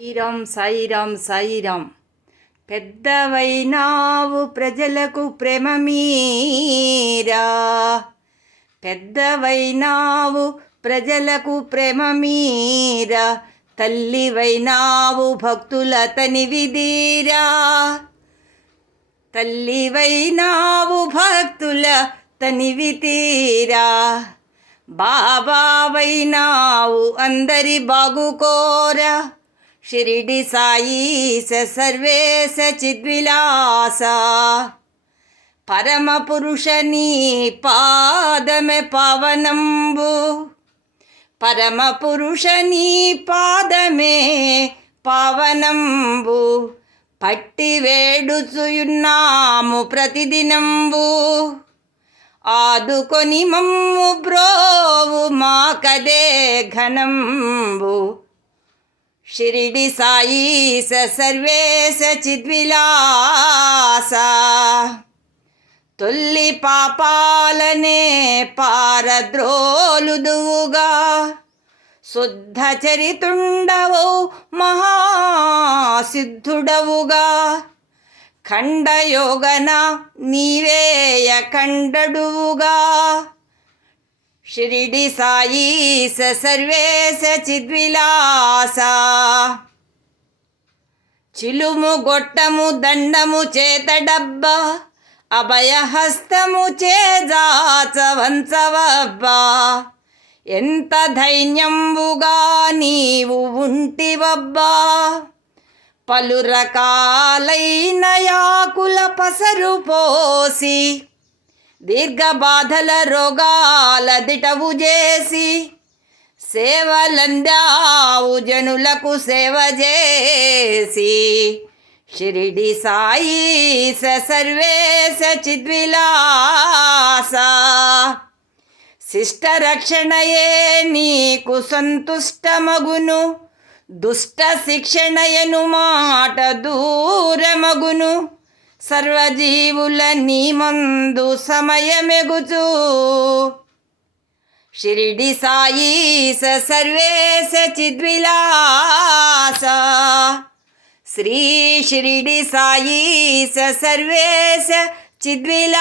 సాయిరాం సాయిరాం సాయిరాం. పెద్దవైనావు ప్రజలకు ప్రేమ మీరా, పెద్దవైనావు ప్రజలకు ప్రేమ మీరా, తల్లివైనావు భక్తుల తనివిదీరా, తల్లివైనావు భక్తుల తనివితీరా, బాబావైనావు అందరి బాగుకోరా, షిరిడి సాయీశ సర్వేశ చిద్విలాస, పరమ పురుష నీ పాదమే పావనంబు, పరమ పురుష నీ పాదమే పావనంబు, పట్టి వేడుచుయున్నాము ప్రతిదినంబు, ఆదుకొని మమ్ము బ్రోవు మాకదే ఘనంబు, షిరిడి సాయీశ సర్వేశ చిద్విలాస, తొల్లి పాపాలనే పారద్రోలుదువుగా, శుద్ధ చరితుండవు మహాసిద్ధుడవుగా, ఖండయోగన నీవేయ ఖండడువుగా, షిరిడి సాయీశ సర్వేశ చిద్విలాస, చిలుము గొట్టము దండము చేత డబ్బ, అభయహస్తము చేజాచ వంచవబ్బా, ఎంత ధైన్యంబుగా నీవు ఉంటివబ్బా, పలు రకాలైన యాకుల పసరు పోసి, దీర్ఘ బాధల రోగాల దిటవు చేసి, సేవలందావు జనులకు సేవ చేసి, షిరిడి సాయీశ సర్వేశ చిద్విలాస, శిష్ట రక్షణయే నీకు సంతుష్టమగును, దుష్ట శిక్షణయను మాట దూరమగును, సర్వజీవుల నీ మందు సమయమెగుచు, షిరిడి సాయీశ సర్వేశ చిద్విలాస, శ్రీ షిరిడి సాయీశ సర్వేశ చిద్విలాస.